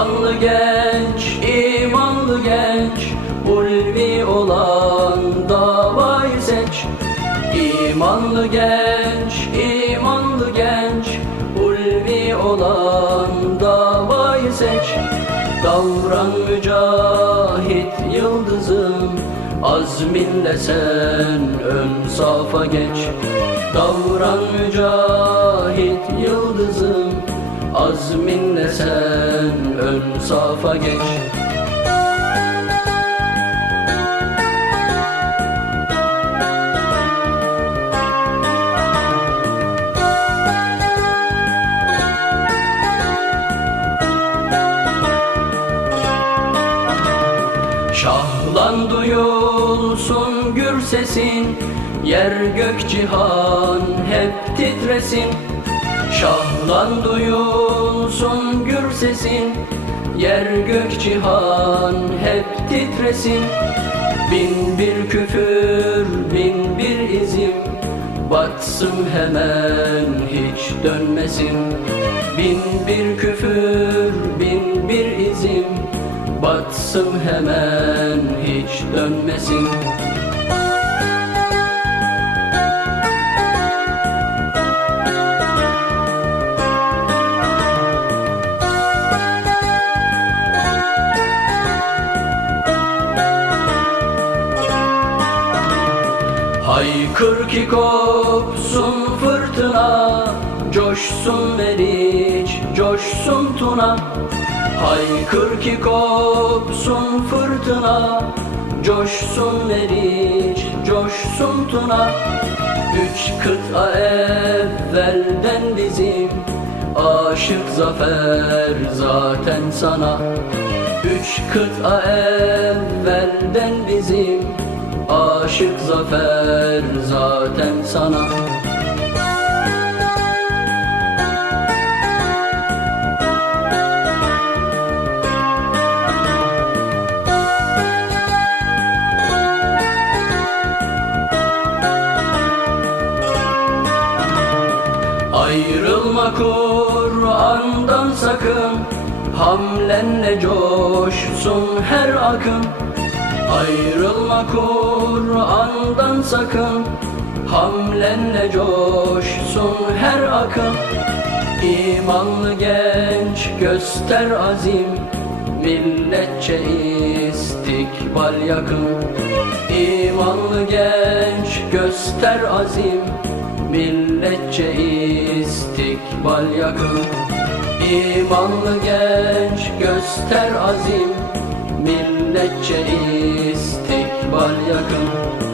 İmanlı genç, imanlı genç Ulvi olan davayı seç. İmanlı genç, imanlı genç Ulvi olan davayı seç. Davran mücahit yıldızım Azminle sen ön safa geç. Davran mücahit yıldızım Azminle sen ön safa geç. Şahlan duyulsun gür sesin Yer gök cihan hep titresin Şahlan duyulsun gür sesin. Yer gök cihan hep titresin. Bin bir küfür bin bir izim. Batsın hemen hiç dönmesin. Bin bir küfür bin bir izim. Batsın hemen hiç dönmesin Haykır ki kopsun fırtına Coşsun meriç, coşsun tuna. Haykır ki kopsun fırtına Coşsun meriç, coşsun tuna. Üç kıta evvelden bizim Aşık zafer zaten sana. Üç kıta evvelden bizim Aşık zafer zaten sana. Ayrılma Kur'an'dan sakın Hamlenle coşsun her akın Ayrılma Kur'an'dan sakın Hamlenle coşsun her akın. İmanlı genç göster azim Milletçe istikbal yakın. İmanlı genç göster azim Milletçe istikbal yakın. İmanlı genç göster azim Milletçe istikbal yakın